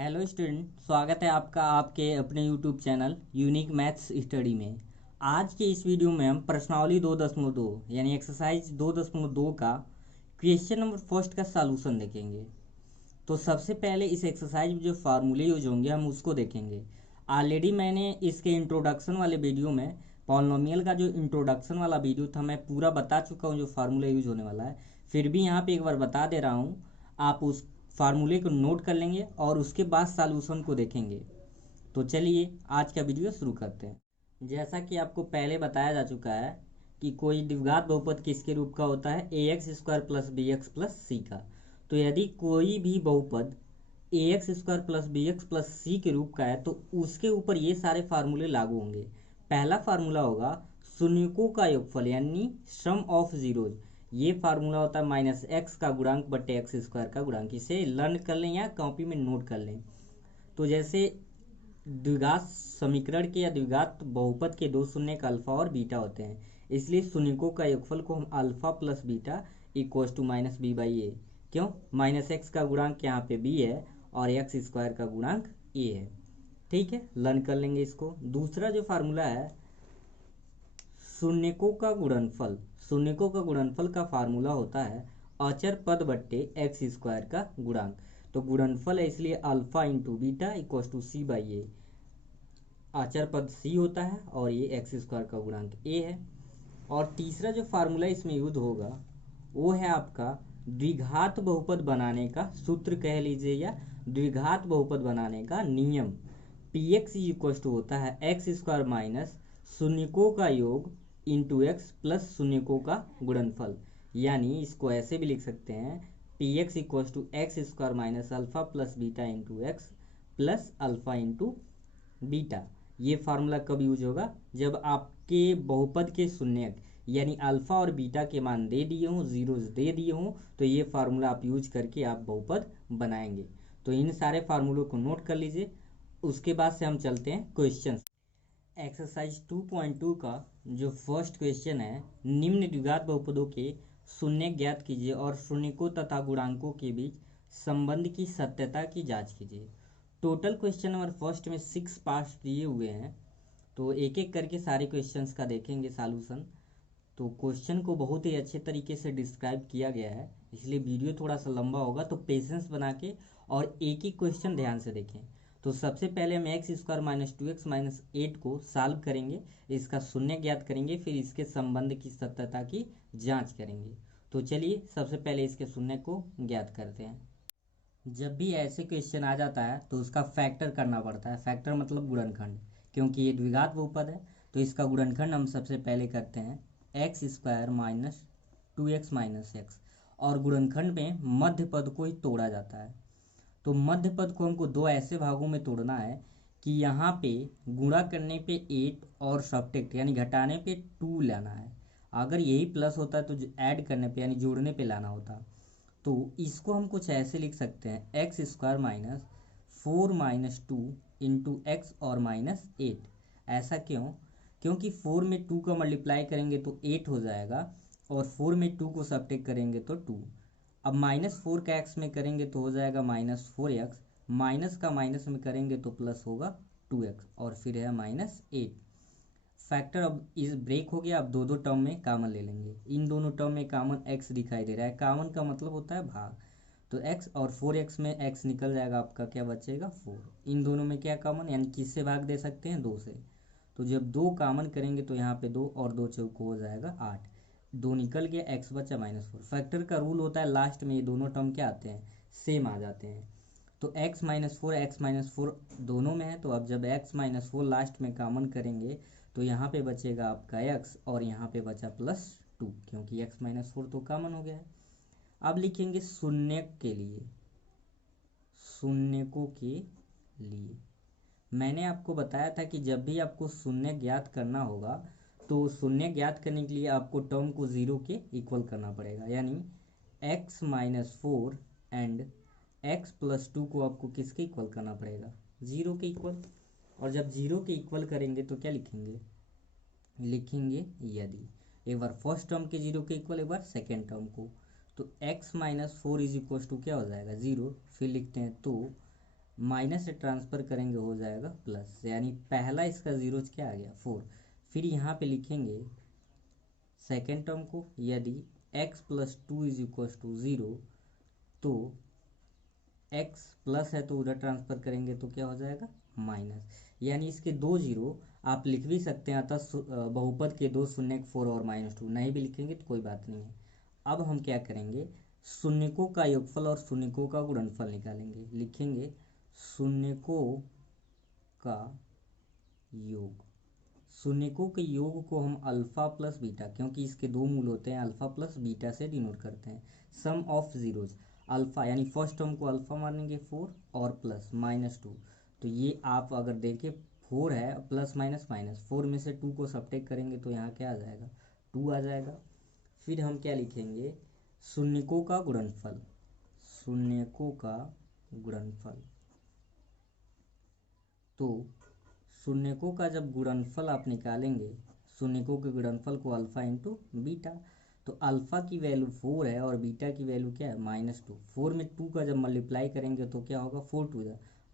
Hello student, स्वागत है आपका आपके अपने YouTube channel unique maths study में। आज के इस वीडियो में हम प्रश्नावली 2.2 यानी एक्सरसाइज 2.2 का क्वेश्चन नंबर फर्स्ट का सॉल्यूशन देखेंगे। तो सबसे पहले इस एक्सरसाइज में जो फार्मूले यूज होंगे हम उसको देखेंगे। ऑलरेडी मैंने इसके इंट्रोडक्शन वाले वीडियो में पॉलिनोमियल का जो इंट्रोडक्शन वाला वीडियो था मैं पूरा बता चुका हूँ जो फार्मूला यूज होने वाला है। फिर भी यहाँ पे एक बार बता दे रहा हूँ, आप उस फार्मूले को नोट कर लेंगे और उसके बाद सॉल्यूशन को देखेंगे। तो चलिए आज का वीडियो शुरू करते हैं। जैसा कि आपको पहले बताया जा चुका है कि कोई द्विघात बहुपद किसके रूप का होता है, A X square plus B X plus C का। तो यदि कोई भी बहुपद A X square plus B X plus C के रूप का है तो उसके ऊपर ये सारे फार्मूले लागू होंगे। पहला फार्मूला होगा शून्यकों का योगफल यानी सम ऑफ जीरोज। ये फार्मूला होता है माइनस एक्स का गुणांक बटे एक्स स्क्वायर का गुणांक। इसे लर्न कर लें या कॉपी में नोट कर लें। तो जैसे द्विघात समीकरण के या द्विघात बहुपद के दो शून्यक अल्फा और बीटा होते हैं, इसलिए शून्यकों का योगफल को हम alpha plus beta equals to minus B by A. क्यों? माइनस एक्स का गुणांक यहाँ पे बी है और एक्स स्क्वायर का गुणांक ए है। ठीक है, लर्न कर लेंगे इसको। दूसरा जो फार्मूला है शून्यकों का गुणनफल। शून्यकों का गुणनफल का फार्मूला होता है अचर पद बट्टे एक्स स्क्वायर का गुणांक। तो गुणनफल है इसलिए alpha into beta equals to C by A. अचर पद सी होता है और ये एक्स स्क्वायर का गुणांक ए है। और तीसरा जो फार्मूला इसमें यूज होगा वो है आपका द्विघात बहुपद बनाने का सूत्र कह लीजिए या द्विघात बहुपद बनाने का नियम। पी एक्स इक्वल्स टू होता है एक्स स्क्वायर माइनस शून्यकों का योग इंटू एक्स प्लस शून्यकों का गुणनफल। यानी इसको ऐसे भी लिख सकते हैं P x equals to x square minus alpha plus beta into x plus alpha into beta. ये फार्मूला कब यूज होगा? जब आपके बहुपद के शून्यक यानी अल्फा और बीटा के मान दे दिए हों, जीरोज दे दिए हों, तो ये फार्मूला आप यूज करके आप बहुपद बनाएंगे। तो इन सारे फार्मूलों को नोट कर लीजिए। उसके बाद से हम चलते हैं क्वेश्चन। एक्सरसाइज 2.2 का जो फर्स्ट क्वेश्चन है, निम्न द्विघात बहुपदों के शून्य ज्ञात कीजिए और शून्यकों तथा गुणांकों के बीच संबंध की सत्यता की जांच कीजिए। टोटल क्वेश्चन नंबर फर्स्ट में 6 पार्ट्स दिए हुए हैं, तो एक एक करके सारे क्वेश्चंस का देखेंगे सॉल्यूशन। तो क्वेश्चन को बहुत ही अच्छे तरीके से डिस्क्राइब किया गया है, इसलिए वीडियो थोड़ा सा लंबा होगा, तो पेशेंस बना के और एक ही क्वेश्चन ध्यान से देखें। तो सबसे पहले हम x square minus 2x minus 8 को सॉल्व करेंगे, इसका शून्य ज्ञात करेंगे, फिर इसके संबंध की सत्यता की जांच करेंगे। तो चलिए सबसे पहले इसके शून्य को ज्ञात करते हैं। जब भी ऐसे क्वेश्चन आ जाता है तो उसका फैक्टर करना पड़ता है। फैक्टर मतलब गुणनखंड, क्योंकि ये द्विघात बहुपद है तो इसका गुणनखंड हम सबसे पहले करते हैं x square minus 2x minus x. और गुणनखंड में मध्य पद को ही तोड़ा जाता है। तो मध्य पद को हमको दो ऐसे भागों में तोड़ना है कि यहाँ पे गुणा करने पे 8 और सब्ट्रैक्ट यानी घटाने पे 2 लाना है। अगर यही प्लस होता तो ऐड करने पे यानी जोड़ने पे लाना होता। तो इसको हम कुछ ऐसे लिख सकते हैं x square minus 4 minus 2 into x और माइनस 8। ऐसा क्यों? क्योंकि 4 में 2 का मल्टीप्लाई करेंगे तो 8 हो जाएगा और 4 में 2 को सब्ट्रैक्ट करेंगे तो 2। अब -4 का एक्स में करेंगे तो हो जाएगा -4x, माइनस का माइनस में करेंगे तो प्लस होगा 2x और फिर है -8। फैक्टर अब इस ब्रेक हो गया। अब दो दो टर्म में कॉमन ले लेंगे। इन दोनों टर्म में कॉमन x दिखाई दे रहा है। कॉमन का मतलब होता है भाग। तो x और 4x में x निकल जाएगा, आपका क्या बचेगा 4। इन दोनों में क्या कॉमन यानी किससे भाग दे सकते हैं? 2 से। तो जब 2 कॉमन करेंगे तो यहाँ पे 2 और 2 चौक हो जाएगा 8। 2 निकल गया, x बचा -4। फैक्टर का रूल होता है लास्ट में ये दोनों टर्म क्या आते हैं? सेम आ जाते हैं। तो x -4 दोनों में है, तो अब जब x -4 लास्ट में कॉमन करेंगे तो यहाँ पे बचेगा आपका x और यहाँ पे बचा +2, क्योंकि x -4 तो कॉमन हो गया है। अब लिखेंगे शून्य के लिए, शून्यकों के लिए मैंने आपको बताया था कि जब भी आपको शून्य ज्ञात करना होगा तो शून्य ज्ञात करने के लिए आपको टर्म को 0 के इक्वल करना पड़ेगा। यानी x -4 एंड x + 2 को आपको किसके इक्वल करना पड़ेगा? 0 के इक्वल। और जब 0 के इक्वल करेंगे तो क्या लिखेंगे? लिखेंगे यदि एक बार फर्स्ट टर्म के 0 के इक्वल, एक बार सेकेंड टर्म को। तो x -4 इज इक्वल टू क्या हो जाएगा? 0। फिर लिखते हैं तो माइनस से ट्रांसफ़र करेंगे हो जाएगा प्लस, यानी पहला इसका जीरो क्या आ गया 4। फिर यहाँ पे लिखेंगे सेकेंड टर्म को, यदि x plus 2 is equal to 0 तो x प्लस है तो उधर ट्रांसफ़र करेंगे तो क्या हो जाएगा माइनस, यानी इसके दो जीरो आप लिख भी सकते हैं, अतः बहुपद के दो शून्य 4 और -2, नहीं भी लिखेंगे तो कोई बात नहीं है। अब हम क्या करेंगे, शून्यकों का योगफल और शून्यकों का गुणनफल निकालेंगे। लिखेंगे शून्यकों का योग, शून्यकों के योग को हम अल्फा प्लस बीटा, क्योंकि इसके दो मूल होते हैं, अल्फा प्लस बीटा से डिनोट करते हैं। सम ऑफ जीरोज, अल्फा यानी फर्स्ट टर्म को अल्फा मानेंगे 4 और प्लस -2, तो ये आप अगर देखें 4 है प्लस माइनस माइनस, 4 में से 2 को सब्ट्रैक्ट करेंगे तो यहाँ क्या आ जाएगा 2 आ जाएगा। फिर हम क्या लिखेंगे शून्यकों का गुणनफल, शून्यकों का गुणनफल, तो शून्यकों का जब गुणनफल आप निकालेंगे, शून्यकों के गुणनफल को अल्फा इंटू बीटा, तो अल्फा की वैल्यू 4 है और बीटा की वैल्यू क्या है -2। 4 में 2 का जब मल्टीप्लाई करेंगे तो क्या होगा 4 2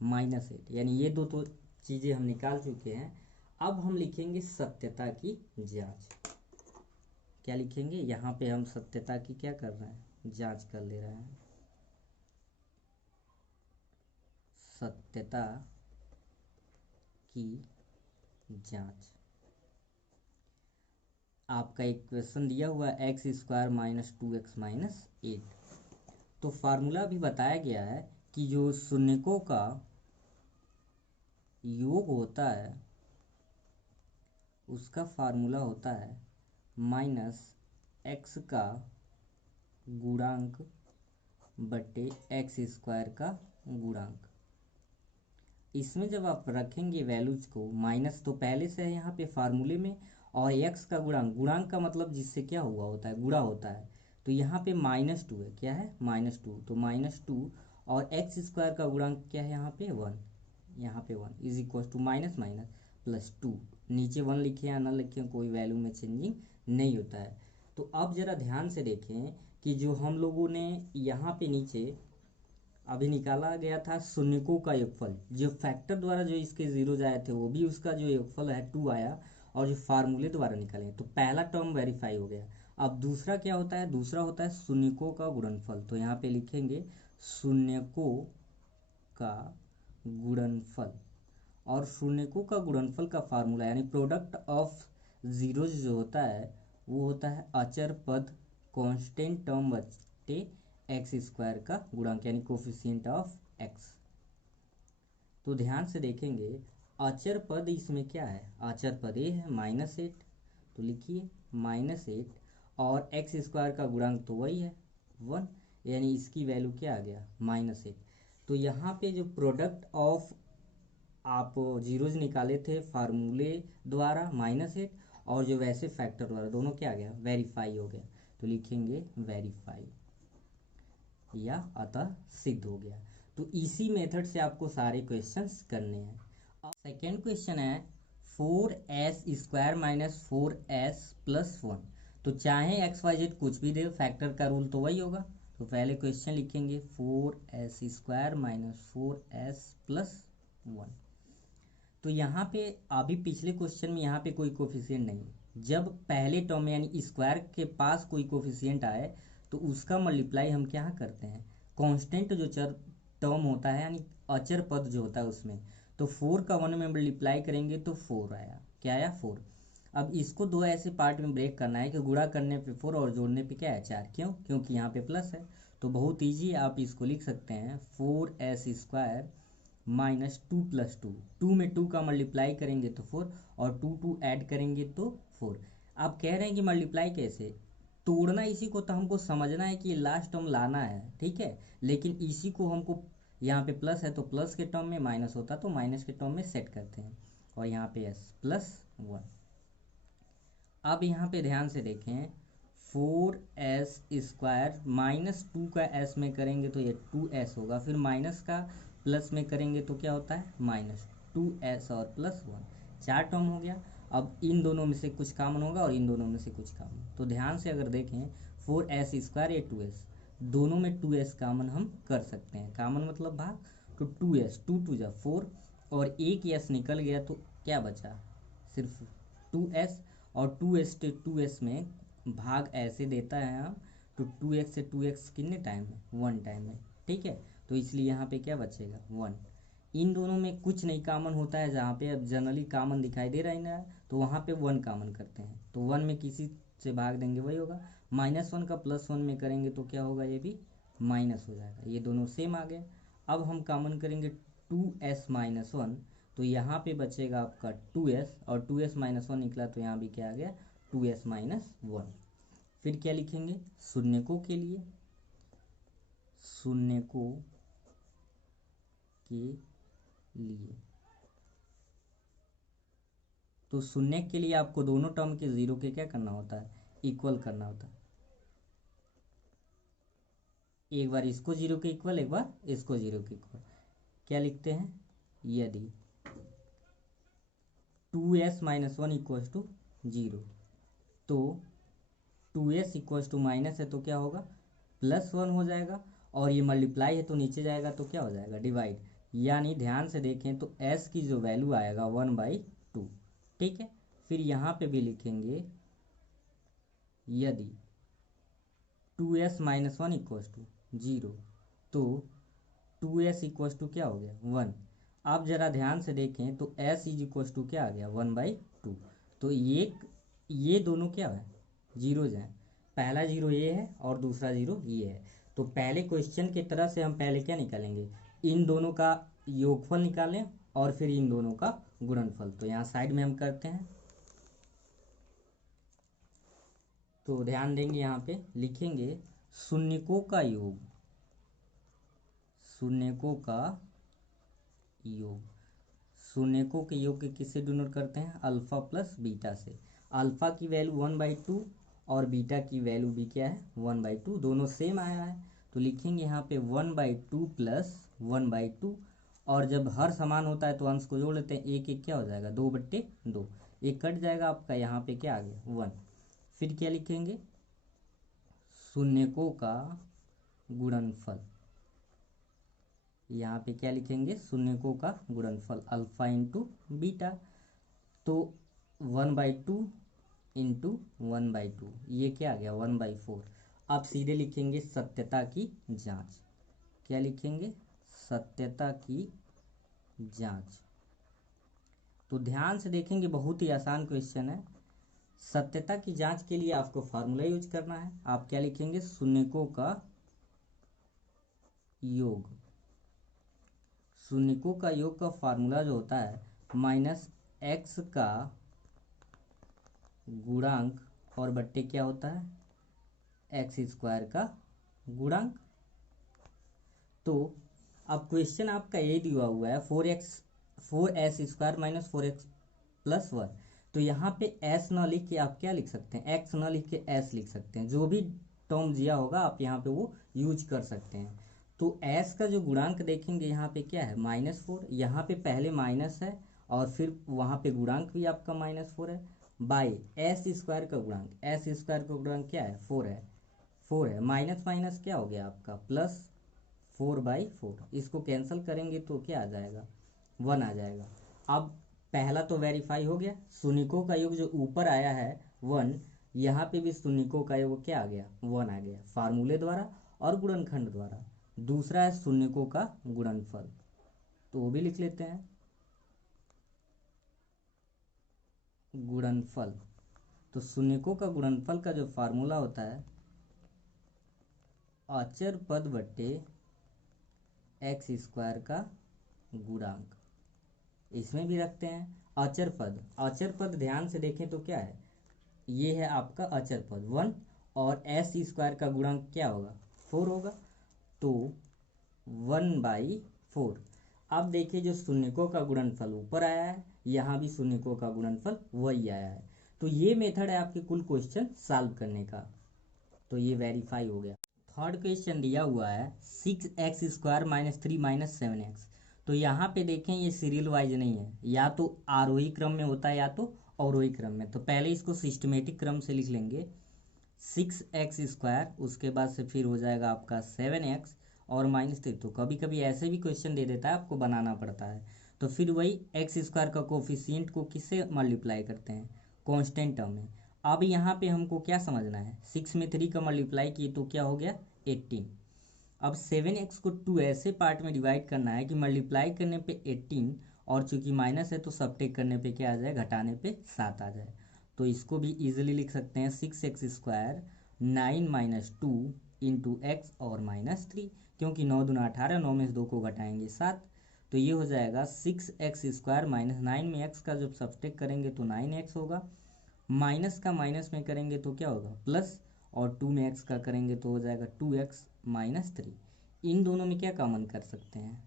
-8, यानी ये दो तो चीज़ें हम निकाल चुके हैं। अब हम लिखेंगे सत्यता की जांच। क्या लिखेंगे, यहाँ पे हम सत्यता की क्या कर रहे हैं, जांच कर ले रहे हैं। सत्यता की जांच, आपका एक क्वेश्चन दिया हुआ है x² - 2x - 8, तो फार्मूला भी बताया गया है कि जो शून्यकों का योग होता है उसका फार्मूला होता है -x का गुणांक बटे x² का गुणांक। इसमें जब आप रखेंगे वैल्यूज को, माइनस तो पहले से है यहाँ पे फार्मूले में, और x का गुणांक, गुणांक का मतलब जिससे क्या हुआ होता है गुणा होता है, तो यहाँ पे -2 है, क्या है -2, तो -2 और x² का गुणांक क्या है यहाँ पे 1, यहाँ पे 1 is equal to minus minus plus 2, नीचे 1 लिखे या ना लिखे कोई वैल्यू में चेंजिंग नहीं होता है। तो अब ज़रा ध्यान से देखें कि जो हम लोगों ने यहाँ पे नीचे अभी निकाला गया था शून्यकों का योगफल, जो फैक्टर द्वारा जो इसके जीरोज आए थे वो भी उसका जो योगफल है 2 आया, और जो फार्मूले द्वारा निकाले तो पहला टर्म वेरीफाई हो गया। अब दूसरा क्या होता है, दूसरा होता है शून्यकों का गुणनफल, तो यहाँ पे लिखेंगे शून्यकों का गुणनफल, और शून्यकों का गुणनफल का फार्मूला यानी प्रोडक्ट ऑफ जीरोज जो होता है वो होता है अचर पद कांस्टेंट टर्म बटे x² का गुणांक, यानी कोफिशिएंट ऑफ x। तो ध्यान से देखेंगे अचर पद इसमें क्या है, अचर पद ये है -8, तो लिखिए -8, और x² का गुणांक तो वही है 1, यानी इसकी वैल्यू क्या आ गया -8। तो यहाँ पे जो प्रोडक्ट ऑफ आप जीरोज निकाले थे फार्मूले द्वारा -8, और जो वैसे फैक्टर द्वारा, दोनों क्या आ गया वेरीफाई हो गया, तो लिखेंगे वेरीफाई या अतः सिद्ध हो गया। तो इसी मेथड से आपको सारे क्वेश्चंस करने हैं। अब सेकेंड क्वेश्चन है 4s² - 4s + 1, तो चाहे xyz कुछ भी दे, फैक्टर का रूल तो वही होगा। तो पहले क्वेश्चन लिखेंगे 4s² - 4s + 1, तो यहाँ पे अभी पिछले क्वेश्चन में यहाँ पे कोई कोफिशिएंट नहीं, जब पहले टर्म में यानी स्क्वायर के पास कोई कोफिशिएंट आए तो उसका मल्टीप्लाई हम क्या करते हैं कांस्टेंट जो चर टर्म होता है यानी अचर पद जो होता है उसमें, तो 4 का 1 में मल्टीप्लाई करेंगे तो 4 आया, क्या आया 4। अब इसको दो ऐसे पार्ट में ब्रेक करना है कि गुणा करने पे 4 और जोड़ने पे क्या है 4, क्यों, क्योंकि यहाँ पे प्लस है। तो बहुत ईजी आप इसको लिख सकते हैं 4s² - 2 + 2, 2 में 2 का मल्टीप्लाई करेंगे तो 4, और 2 ऐड करेंगे तो 4। आप कह रहे हैं कि मल्टीप्लाई कैसे, तोड़ना इसी को तो हमको समझना है कि लास्ट टर्म लाना है, ठीक है, लेकिन इसी को हमको यहाँ पे प्लस है तो प्लस के टर्म में, माइनस होता तो माइनस के टर्म में सेट करते हैं, और यहाँ पे s +1। अब यहाँ पे ध्यान से देखें 4s² -2 का s में करेंगे तो ये 2s होगा, फिर माइनस का प्लस में करेंगे तो क्या होता है -2s और +1, 4 टर्म हो गया। अब इन दोनों में से कुछ कॉमन होगा और इन दोनों में से कुछ कॉमन, तो ध्यान से अगर देखें 4s² या 2s, दोनों में 2s कॉमन हम कर सकते हैं, कॉमन मतलब भाग, तो 2s, 2 2 4 और एक s निकल गया तो क्या बचा, सिर्फ 2s। और 2s में भाग ऐसे देता है हम, तो 2x से 2x कितने टाइम में, 1 टाइम में, ठीक है। तो इसलिए यहाँ पे क्या बचेगा, 1। इन दोनों में कुछ नहीं कॉमन होता है, जहाँ पे अब जनरली कॉमन दिखाई दे रहा है ना, तो वहाँ पे 1 कॉमन करते हैं, तो 1 में किसी से भाग देंगे वही होगा। -1 का +1 में करेंगे तो क्या होगा, ये भी माइनस हो जाएगा, ये दोनों सेम आ गए। अब हम कॉमन करेंगे 2s-1, तो यहाँ पे बचेगा आपका 2s, और 2s-1 निकला तो यहाँ भी क्या आ गया, 2s-1। फिर क्या लिखेंगे, शून्यकों के लिए, शून्यकों के लिए, तो शून्य के लिए आपको दोनों टर्म के जीरो के क्या करना होता है, इक्वल करना होता है। एक बार इसको जीरो के इक्वल, एक बार इसको जीरो के इक्वल। क्या लिखते हैं, यदि 2s-1 इक्वल्स टू 0, तो 2s इक्वल्स टू माइनस है तो क्या होगा, +1 हो जाएगा, और ये मल्टीप्लाई है तो नीचे जाएगा तो क्या हो जाएगा, डिवाइड। यानी ध्यान से देखें तो s की जो वैल्यू आएगा 1/2, ठीक है। फिर यहाँ पे भी लिखेंगे यदि 2s-1 इक्वल्स टू 0, तो 2s इक्वल्स टू क्या हो गया, 1। आप जरा ध्यान से देखें तो s इज इक्वल्स टू क्या आ गया, 1/2। तो ये दोनों क्या है, जीरोज हैं। पहला जीरो ये है और दूसरा जीरो ये है। तो पहले क्वेश्चन की तरह से हम पहले क्या निकालेंगे, इन दोनों का योगफल निकालें और फिर इन दोनों का गुणनफल। तो यहाँ साइड में हम करते हैं, तो ध्यान देंगे, यहाँ पे लिखेंगे शून्यकों का योग, शून्यकों का योग, शून्यकों के योग के किससे डिनोट करते हैं, अल्फा प्लस बीटा से। अल्फा की वैल्यू 1/2 और बीटा की वैल्यू भी क्या है, 1/2, दोनों सेम आया है। तो लिखेंगे यहाँ पे 1/2 प्लस 1/2, और जब हर समान होता है तो अंश को जोड़ लेते हैं, एक एक क्या हो जाएगा, 2/2, एक कट जाएगा आपका, यहाँ पे क्या आ गया, 1। फिर क्या लिखेंगे, शून्यकों का गुणनफल, यहाँ पे क्या लिखेंगे, शून्यकों का गुणनफल अल्फा इंटू बीटा। तो 1/2 इंटू 1/2, ये क्या आ गया, 1/4। अब सीधे लिखेंगे सत्यता की जांच। क्या लिखेंगे, सत्यता की जांच। तो ध्यान से देखेंगे, बहुत ही आसान क्वेश्चन है। सत्यता की जांच के लिए आपको फार्मूला यूज करना है। आप क्या लिखेंगे, शून्यकों का योग, शून्यकों का योग का फार्मूला जो होता है -x का गुणांक और बट्टे क्या होता है, x² का गुणांक। तो अब क्वेश्चन आपका ये दिया हुआ है 4s² - 4x + 1। तो यहाँ पे s ना लिख के आप क्या लिख सकते हैं, x ना लिख के s लिख सकते हैं। जो भी टर्म दिया होगा आप यहाँ पे वो यूज कर सकते हैं। तो s का जो गुणांक देखेंगे यहाँ पे क्या है, -4। यहाँ पे पहले माइनस है और फिर वहाँ पे गुणांक भी आपका -4 है, बाई s² का गुणांक, s² का गुणांक क्या है, 4 है, 4 है, माइनस माइनस क्या हो गया आपका +4/4। इसको कैंसिल करेंगे तो क्या आ जाएगा, 1 आ जाएगा। अब पहला तो वेरीफाई हो गया, शून्यकों का योग जो ऊपर आया है 1, यहाँ पे भी शून्यकों का योग क्या आ गया, 1 आ गया, फार्मूले द्वारा और गुणनखंड द्वारा। दूसरा है शून्यकों का गुणनफल, तो वो भी लिख लेते हैं, गुणनफल। तो शून्यकों का गुणनफल का जो फार्मूला होता है, अचर पद बट्टे x² का गुणांक। इसमें भी रखते हैं अचर पद। अचर पद ध्यान से देखें तो क्या है, ये है आपका अचर पद 1, और s² का गुणांक क्या होगा, 4 होगा, तो 1/4। अब देखिए जो शून्यकों का गुणनफल ऊपर आया है, यहाँ भी शून्यकों का गुणनफल वही आया है। तो ये मेथड है आपके कुल क्वेश्चन सॉल्व करने का। तो ये वेरीफाई हो गया। थर्ड क्वेश्चन दिया हुआ है 6x² - 3 - 7x। तो यहाँ पे देखें ये सीरियल वाइज नहीं है, या तो आरोही क्रम में होता है या तो अवरोही क्रम में। तो पहले इसको सिस्टमेटिक क्रम से लिख लेंगे, 6x², उसके बाद से फिर हो जाएगा आपका 7x, और -3। तो कभी कभी ऐसे भी क्वेश्चन दे देता है, आपको बनाना पड़ता है। तो फिर वही एक्स स्क्वायर का कोफिशिएंट को किससे मल्टीप्लाई करते हैं, कांस्टेंट टर्म में। अब यहाँ पे हमको क्या समझना है, 6 में 3 का मल्टीप्लाई किए तो क्या हो गया 18। अब 7x को 2 ऐसे पार्ट में डिवाइड करना है कि मल्टीप्लाई करने पे 18 और चूंकि माइनस है तो सबट्रैक्ट करने पे क्या आ जाए, घटाने पे 7 आ जाए। तो इसको भी इजीली लिख सकते हैं 6x² 9 - 2 इंटू एक्स और -3, क्योंकि 9 दूना 18, 9 में से 2 को घटाएंगे 7। तो ये हो जाएगा 6x² -9 में x का जब सब्सट्रैक्ट करेंगे तो 9x होगा, माइनस का माइनस में करेंगे तो क्या होगा प्लस, और 2 में x का करेंगे तो हो जाएगा 2x -3। इन दोनों में क्या कॉमन कर सकते हैं,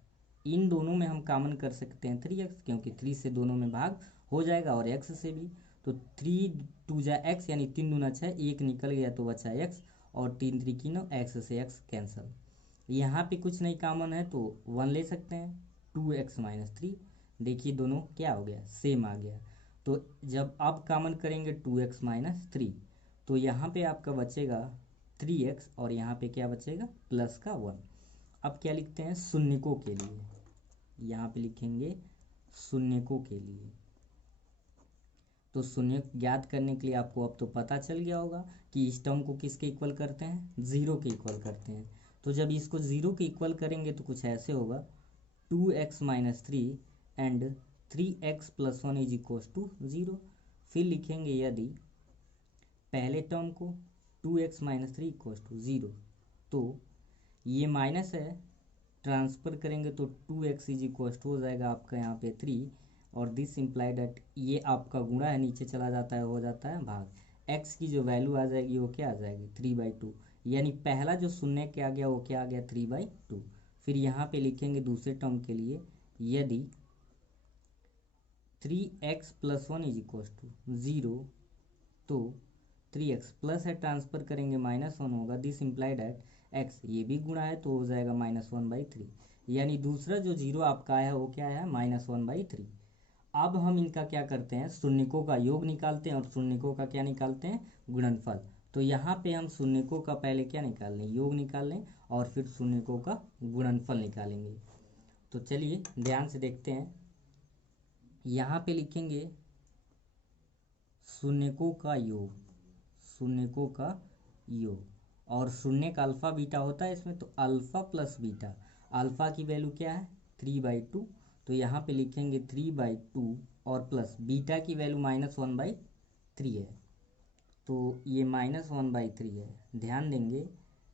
इन दोनों में हम कॉमन कर सकते हैं 3x, क्योंकि 3 से दोनों में भाग हो जाएगा और x से भी। तो 3 2 जा x, यानी 3 दूना 6, 1 निकल गया तो बचा x, और 3 3 की 9, x से x कैंसिल। यहाँ पे कुछ नहीं कॉमन है तो 1 ले सकते हैं, 2x -3। देखिए दोनों क्या हो गया, सेम आ गया। तो जब आप कॉमन करेंगे 2x -3, तो यहाँ पे आपका बचेगा 3x, और यहाँ पे क्या बचेगा प्लस का 1। अब क्या लिखते हैं, शून्यकों के लिए, यहाँ पे लिखेंगे शून्यकों के लिए। तो शून्य ज्ञात करने के लिए आपको अब तो पता चल गया होगा कि इस टर्म को किसके इक्वल करते हैं, 0 के इक्वल करते हैं। तो जब इसको 0 के इक्वल करेंगे तो कुछ ऐसे होगा, 2x -3 एंड 3x + 1 = 0। फिर लिखेंगे यदि पहले टर्म को 2x -3 = 0, तो ये माइनस है, ट्रांसफ़र करेंगे तो 2x हो जाएगा आपका यहाँ पे 3, और दिस इम्प्लाई डैट ये आपका गुणा है, नीचे चला जाता है, हो जाता है भाग। x की जो वैल्यू आ जाएगी वो क्या आ जाएगी 3/2, यानी पहला जो शून्य क्या आ गया वो क्या आ गया 3/2। फिर यहाँ पे लिखेंगे दूसरे टर्म के लिए, यदि 3x + 1 = 0, तो 3x प्लस है, ट्रांसफ़र करेंगे -1 होगा, दिस इम्प्लाई डैट x ये भी गुणा है तो हो जाएगा -1/3, यानी दूसरा जो 0 आपका आया है वो क्या है -1/3। अब हम इनका क्या करते हैं, शून्यकों का योग निकालते हैं और शून्यकों का क्या निकालते हैं, गुणनफल। तो यहाँ पे हम शून्यकों का पहले क्या निकाल लें, योग निकाल लें, और फिर शून्यकों का गुणनफल निकालेंगे। तो चलिए ध्यान से देखते हैं, यहाँ पे लिखेंगे शून्यकों का योग, शून्यकों का योग, और शून्य का अल्फ़ा बीटा होता है इसमें, तो अल्फ़ा प्लस बीटा, अल्फ़ा की वैल्यू क्या है 3/2, तो यहाँ पे लिखेंगे 3/2, और प्लस बीटा की वैल्यू -1/3 है, तो ये -1/3 है। ध्यान देंगे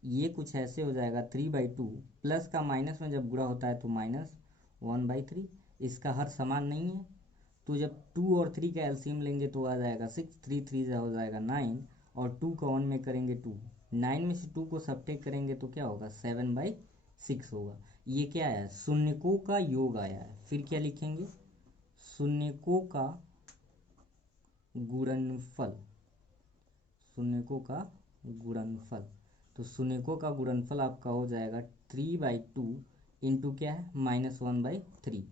ये कुछ ऐसे हो जाएगा 3/2, प्लस का माइनस में जब गुणा होता है तो -1/3, इसका हर समान नहीं है। तो जब 2 और 3 का एलसीएम लेंगे तो आ जाएगा 6, 3 3 हो जाएगा 9, और 2 का 1 में करेंगे 2, 9 में से 2 को सबट्रैक्ट करेंगे तो क्या होगा 7/6 होगा। ये क्या आया, शून्यकों का योग आया है। फिर क्या लिखेंगे, शून्यकों का गुणनफल, शून्यकों का गुणनफल। तो शून्यकों का गुणनफल आपका हो जाएगा 3/2 इंटू क्या है -1/3।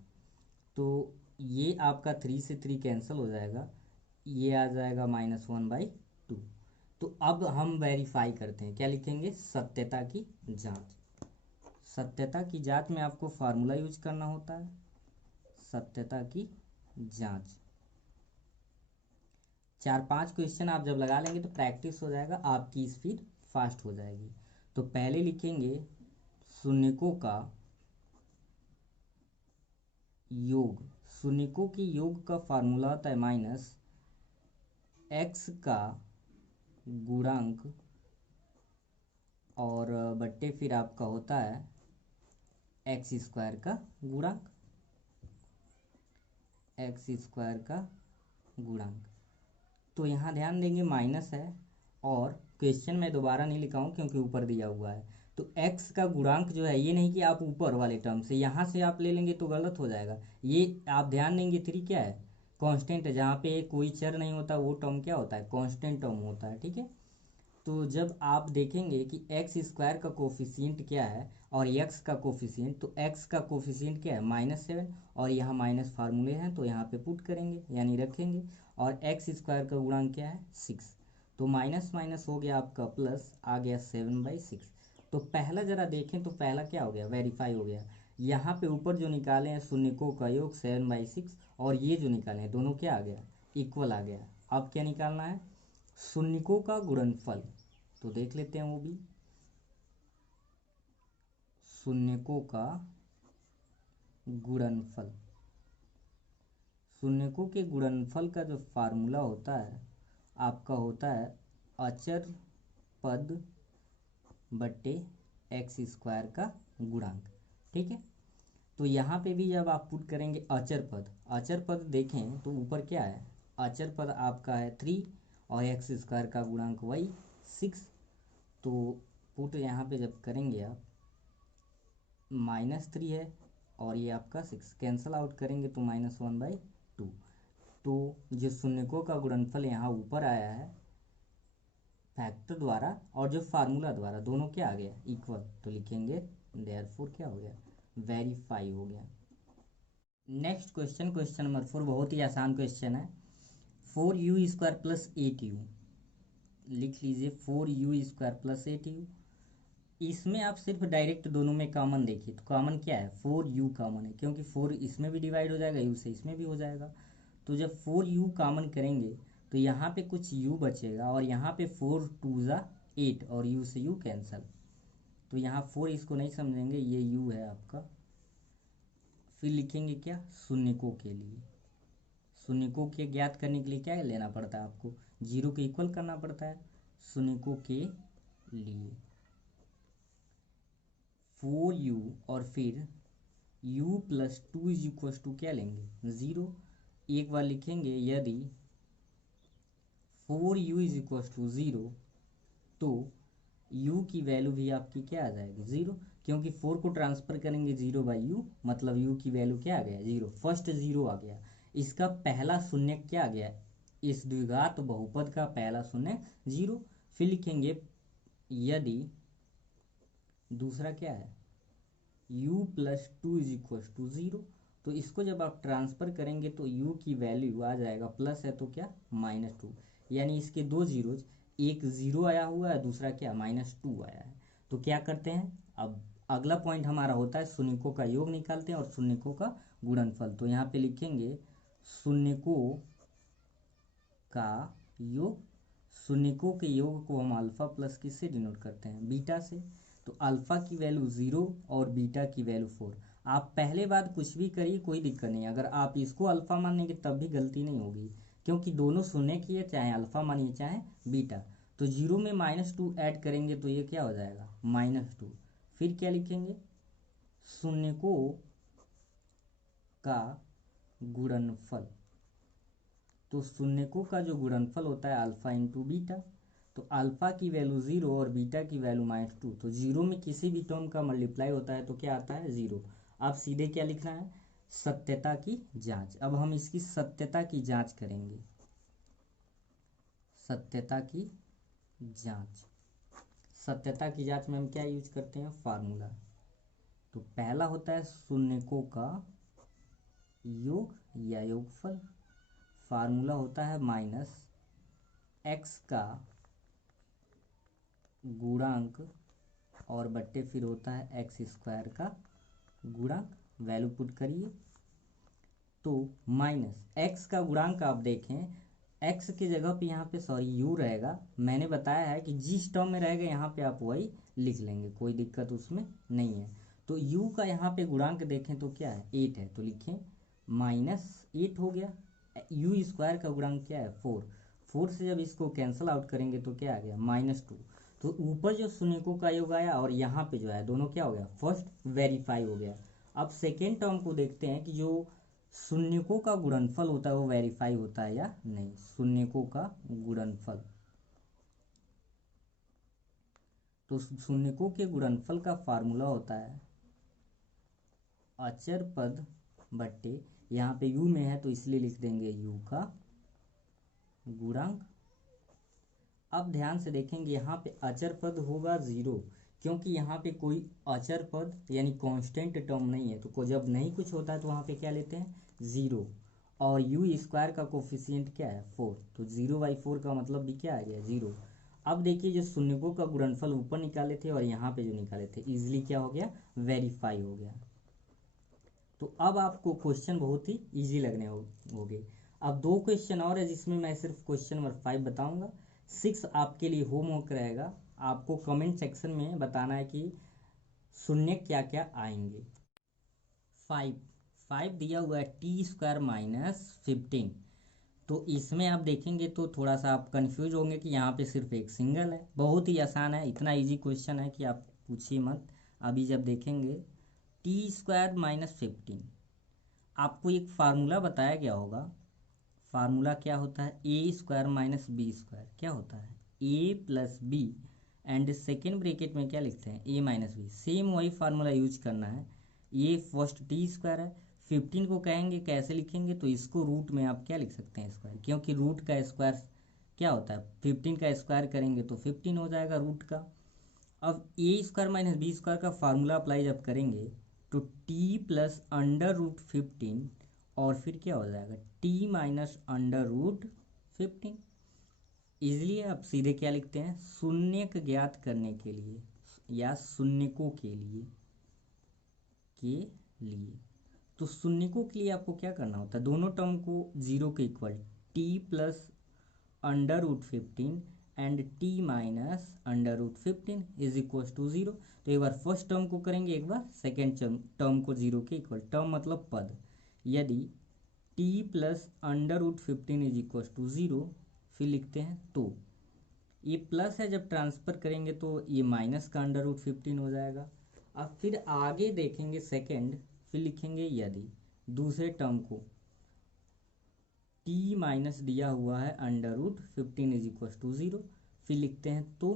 तो ये आपका 3 से 3 कैंसिल हो जाएगा, ये आ जाएगा -1/2। तो अब हम वेरीफाई करते हैं, क्या लिखेंगे, सत्यता की जांच। सत्यता की जांच में आपको फार्मूला यूज करना होता है, सत्यता की जांच। 4-5 क्वेश्चन आप जब लगा लेंगे तो प्रैक्टिस हो जाएगा, आपकी स्पीड फास्ट हो जाएगी। तो पहले लिखेंगे शून्यकों का योग, शून्यकों की योग का फार्मूला होता है -x का गुणांक और बट्टे फिर आपका होता है x² का गुणांक, x² का गुणांक। तो यहाँ ध्यान देंगे माइनस है, और क्वेश्चन में दोबारा नहीं लिखा हूँ क्योंकि ऊपर दिया हुआ है। तो x का गुणांक जो है, ये नहीं कि आप ऊपर वाले टर्म से यहाँ से आप ले लेंगे तो गलत हो जाएगा। ये आप ध्यान देंगे 3 क्या है, कांस्टेंट है, जहाँ पे कोई चर नहीं होता वो टर्म क्या होता है, कांस्टेंट टर्म होता है, ठीक है। तो जब आप देखेंगे कि x² का कोफिशिएंट क्या है और x का कोफिशिएंट, तो x का कोफिशिएंट क्या है -7, और यहाँ माइनस फार्मूले हैं तो यहाँ पे पुट करेंगे यानी रखेंगे, और x² का गुणांक क्या है 6, तो माइनस माइनस हो गया आपका प्लस, आ गया 7/6। तो पहला जरा देखें तो पहला क्या हो गया, वेरीफाई हो गया। यहाँ पे ऊपर जो निकाले हैं शून्यकों का योग 7/6 और ये जो निकाले हैं दोनों क्या आ गया, इक्वल आ गया। अब क्या निकालना है, शून्यकों का गुणनफल। तो देख लेते हैं वो भी, शून्यकों का गुणनफल। शून्यकों के गुणनफल का जो फार्मूला होता है आपका होता है अचर पद बट्टे एक्स स्क्वायर का गुणांक। ठीक है, तो यहाँ पे भी जब आप पुट करेंगे अचर पद देखें तो ऊपर क्या है, अचर पद आपका है 3 और एक्स स्क्वायर का गुणांक वही 6। तो पुट यहाँ पे जब करेंगे आप -3 है और ये आपका 6 कैंसल आउट करेंगे तो -1/2। तो जो शून्यकों का गुणनफल यहाँ ऊपर आया है फैक्टर द्वारा और जो फार्मूला द्वारा दोनों क्या आ गया, इक्वल। तो लिखेंगे देयरफॉर क्या हो गया, वेरीफाई हो गया। नेक्स्ट क्वेश्चन, क्वेश्चन नंबर 4, बहुत ही आसान क्वेश्चन है। 4u² + 8u, लिख लीजिए 4u² + 8u। इसमें आप सिर्फ डायरेक्ट दोनों में कॉमन देखिए, तो कॉमन क्या है, 4u कॉमन है, क्योंकि 4 इसमें भी डिवाइड हो जाएगा, u से इसमें भी हो जाएगा। तो जब 4u कॉमन करेंगे तो यहाँ पे कुछ u बचेगा और यहाँ पे 4 2 ज़ा 8 और u से u कैंसल। तो यहाँ 4 इसको नहीं समझेंगे, ये u है आपका। फिर लिखेंगे क्या, शून्यकों के लिए। शून्यकों के ज्ञात करने के लिए क्या लेना पड़ता है आपको, 0 के इक्वल करना पड़ता है। शून्यकों के लिए 4u और फिर u + 2 = क्या लेंगे, 0। एक बार लिखेंगे यदि 4u = 0 तो u की वैल्यू भी आपकी क्या आ जाएगी, 0, क्योंकि 4 को ट्रांसफर करेंगे 0/u, मतलब u की वैल्यू क्या आ गया, 0। फर्स्ट 0 आ गया, इसका पहला शून्य क्या आ गया, इस द्विघात बहुपद का पहला शून्य 0। फिर लिखेंगे यदि दूसरा क्या है, u + 2 = 0, तो इसको जब आप ट्रांसफ़र करेंगे तो u की वैल्यू आ जाएगा, प्लस है तो क्या -2, यानी इसके दो जीरोज, एक 0 आया हुआ है, दूसरा क्या -2 आया है। तो क्या करते हैं, अब अगला पॉइंट हमारा होता है शून्यकों का योग निकालते हैं और शून्यकों का गुणनफल। तो यहाँ पे लिखेंगे शून्यकों का योग। शून्यकों के योग को हम अल्फा प्लस किससे डिनोट करते हैं, बीटा से। तो अल्फा की वैल्यू 0 और बीटा की वैल्यू 4। आप पहले बार कुछ भी करिए, कोई दिक्कत नहीं, अगर आप इसको अल्फा मानेंगे तब भी गलती नहीं होगी, क्योंकि दोनों शून्य की है, चाहे अल्फा मानिए चाहे बीटा। तो 0 में -2 ऐड करेंगे तो ये क्या हो जाएगा, -2। फिर क्या लिखेंगे, शून्यकों का गुणनफल। तो शून्यकों का जो गुणनफल होता है अल्फा इंटू बीटा। तो अल्फा की वैल्यू 0 और बीटा की वैल्यू -2। तो 0 में किसी भी टर्म का मल्टीप्लाई होता है तो क्या आता है, 0। अब सीधे क्या लिखना है, सत्यता की जांच। अब हम इसकी सत्यता की जांच करेंगे, सत्यता की जांच। सत्यता की जांच में हम क्या यूज करते हैं, फार्मूला। तो पहला होता है शून्यकों का योग या योगफल, फार्मूला होता है -x का गुणांक और बट्टे फिर होता है x² का गुणांक। वैल्यू पुट करिए तो -x का गुणांक आप देखें, x की जगह पे यहाँ पे u रहेगा। मैंने बताया है कि जिस टर्म में रहेगा यहाँ पे आप वही लिख लेंगे, कोई दिक्कत उसमें नहीं है। तो u का यहाँ पे गुणांक देखें तो क्या है, 8 है, तो लिखें -8 हो गया। u² का गुणांक क्या है, 4 से जब इसको कैंसल आउट करेंगे तो क्या आ गया, -2। तो ऊपर जो शून्यकों का योग आया और यहाँ पे जो है दोनों क्या हो गया, फर्स्ट वेरीफाई हो गया। अब सेकेंड टर्म को देखते हैं कि जो शून्यकों का गुणनफल होता है वो वेरीफाई होता है या नहीं। शून्यकों का गुणनफल, तो शून्यकों के गुणनफल का फार्मूला होता है अचर पद बट्टे, यहाँ पे u में है तो इसलिए लिख देंगे u का गुणांक। अब ध्यान से देखेंगे यहाँ पे अचर पद होगा 0, क्योंकि यहाँ पे कोई अचर पद यानी कांस्टेंट टर्म नहीं है। तो जब नहीं कुछ होता है तो वहाँ पे क्या लेते हैं, 0। और u² का कोफिशिएंट क्या है, 4। तो 0/4 का मतलब भी क्या आ गया, 0। अब देखिए जो शून्यकों का गुणनफल ऊपर निकाले थे और यहाँ पे जो निकाले थे इजिली क्या हो गया, वेरीफाई हो गया। तो अब आपको क्वेश्चन बहुत ही इजी लगने होंगे। अब 2 क्वेश्चन और है जिसमें मैं सिर्फ क्वेश्चन नंबर 5 बताऊंगा। 6 आपके लिए होमवर्क रहेगा, आपको कमेंट सेक्शन में बताना है कि शून्य क्या क्या आएंगे। 5 दिया हुआ है t² - 15। तो इसमें आप देखेंगे तो थोड़ा सा आप कंफ्यूज होंगे कि यहाँ पे सिर्फ एक सिंगल है। बहुत ही आसान है, इतना इजी क्वेश्चन है कि आप पूछिए मत। अभी जब देखेंगे t² - 15, आपको एक फार्मूला बताया गया होगा। फार्मूला क्या होता है, a² - b²। क्या होता है, a plus B and second bracket में क्या लिखते हैं, a - b। सेम वही फार्मूला यूज करना है। ये फर्स्ट t² है, 15 को कहेंगे कैसे लिखेंगे, तो इसको रूट में आप क्या लिख सकते हैं, स्क्वायर, क्योंकि रूट का स्क्वायर क्या होता है, 15 का स्क्वायर करेंगे तो 15 हो जाएगा रूट का। अब a² - b² का फार्मूला अप्लाई जब करेंगे तो t प्लस √15 और फिर क्या हो जाएगा, t माइनस √15। इसलिए आप सीधे क्या लिखते हैं, शून्यक ज्ञात करने के लिए या शून्यकों के लिए। तो शून्यकों के लिए आपको क्या करना होता है, दोनों टर्म को 0 के equal, t plus √15 and t minus √15 is equal to 0। तो एक बार फर्स्ट टर्म को करेंगे, एक बार सेकेंड टर्म को 0 के इक्वल, टर्म मतलब पद। यदि t plus √15 is equal to 0, फिर लिखते हैं तो ये प्लस है, जब ट्रांसफर करेंगे तो ये माइनस का √15 हो जाएगा। अब फिर आगे देखेंगे सेकेंड, फिर लिखेंगे यदि दूसरे टर्म को t माइनस दिया हुआ है √15 इज इक्वल टू 0, फिर लिखते हैं तो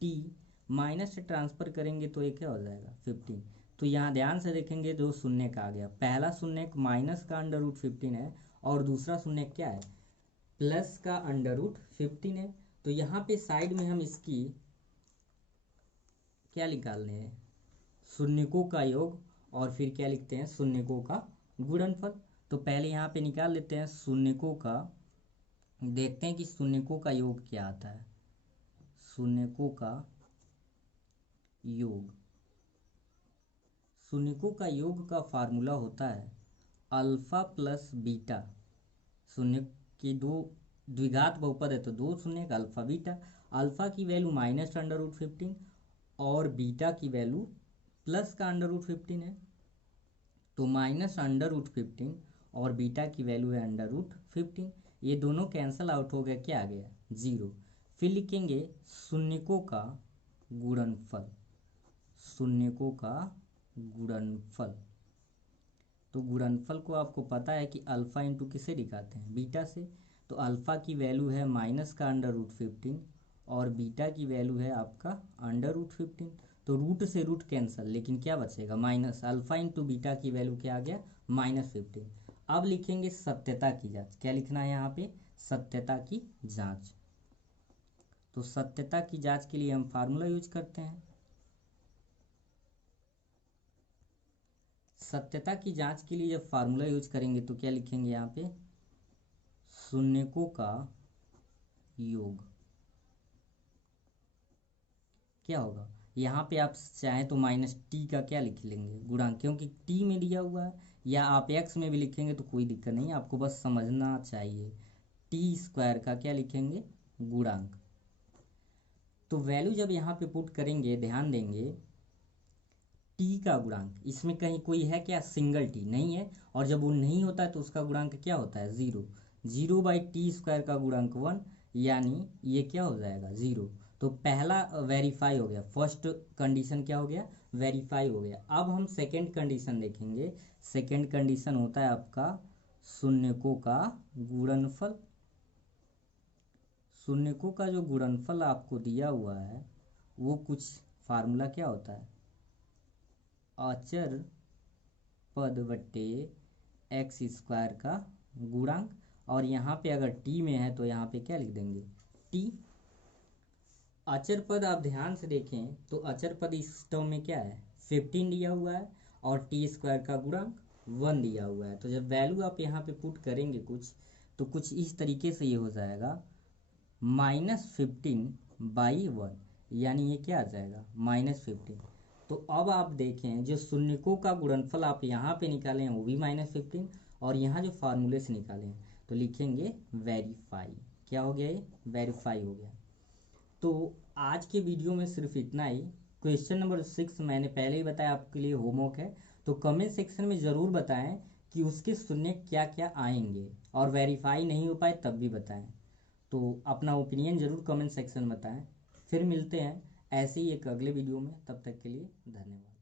t माइनस से ट्रांसफर करेंगे तो ये क्या हो जाएगा 15। तो यहाँ ध्यान से देखेंगे जो शून्य का आ गया, पहला शून्य माइनस का √15 है और दूसरा शून्य क्या है, प्लस का √15 है। तो यहाँ पे साइड में हम इसकी क्या निकालने हैं, शून्यकों का योग, और फिर क्या लिखते हैं, शून्यकों का गुणनफल। तो पहले यहाँ पे निकाल लेते हैं शून्यकों का, देखते हैं कि शून्यकों का योग क्या आता है। शून्यकों का योग, शून्यकों का योग का फार्मूला होता है अल्फा प्लस बीटा। शून्य की दो द्विघात बहुपद है तो 2 शून्य अल्फा बीटा। अल्फा की वैल्यू माइनस √15 और बीटा की वैल्यू प्लस का √15 है। तो माइनस √15 और बीटा की वैल्यू है √15, ये दोनों कैंसल आउट हो गया, क्या आ गया 0। फिर लिखेंगे शून्यकों का गुणनफल, शून्यकों का गुणनफल। तो गुणनफल को आपको पता है कि अल्फा इंटू किसे दिखाते हैं, बीटा से। तो अल्फा की वैल्यू है माइनस का √15 और बीटा की वैल्यू है आपका √15। तो रूट से रूट कैंसल, लेकिन क्या बचेगा माइनस, अल्फा इंटू बीटा की वैल्यू क्या आ गया -15। अब लिखेंगे सत्यता की जांच, क्या लिखना है यहाँ पे, सत्यता की जांच। तो सत्यता की जांच के लिए हम फार्मूला यूज करते हैं। सत्यता की जांच के लिए जब फार्मूला यूज करेंगे तो क्या लिखेंगे यहाँ पे, शून्यकों का योग क्या होगा, यहाँ पे आप चाहें तो -t का क्या लिख लेंगे, गुणांक, क्योंकि t में दिया हुआ है, या आप x में भी लिखेंगे तो कोई दिक्कत नहीं है, आपको बस समझना चाहिए। t² का क्या लिखेंगे, गुणांक। तो वैल्यू जब यहाँ पे पुट करेंगे, ध्यान देंगे t का गुणांक, इसमें कहीं कोई है क्या, सिंगल t नहीं है, और जब वो नहीं होता है तो उसका गुणांक क्या होता है 0। 0/t² का गुणांक 1, यानी ये क्या हो जाएगा 0। तो पहला वेरीफाई हो गया, फर्स्ट कंडीशन क्या हो गया, वेरीफाई हो गया। अब हम सेकंड कंडीशन देखेंगे। सेकंड कंडीशन होता है आपका शून्यकों का गुणनफल। शून्यकों का जो गुणनफल आपको दिया हुआ है वो कुछ फार्मूला क्या होता है, अचर पद बट्टे x² का गुणांक, और यहाँ पे अगर t में है तो यहाँ पे क्या लिख देंगे t। अचर पद आप ध्यान से देखें तो अचर पद इस टर्म में क्या है, 15 दिया हुआ है और t² का गुणांक 1 दिया हुआ है। तो जब वैल्यू आप यहाँ पे पुट करेंगे कुछ, तो कुछ इस तरीके से ये हो जाएगा -15 बाई 1, यानी ये क्या आ जाएगा -15। तो अब आप देखें जो शून्यकों का गुणनफल आप यहाँ पे निकाले हैं वो भी -15, और यहाँ जो फार्मूले से निकाले हैं तो लिखेंगे वेरीफाई। क्या हो गया, ये वेरीफाई हो गया। तो आज के वीडियो में सिर्फ इतना ही। क्वेश्चन नंबर 6 मैंने पहले ही बताया आपके लिए होमवर्क है, तो कमेंट सेक्शन में ज़रूर बताएं कि उसके शून्य क्या क्या आएंगे, और वेरीफाई नहीं हो पाए तब भी बताएं। तो अपना ओपिनियन ज़रूर कमेंट सेक्शन में बताएं। फिर मिलते हैं ऐसे ही एक अगले वीडियो में, तब तक के लिए धन्यवाद।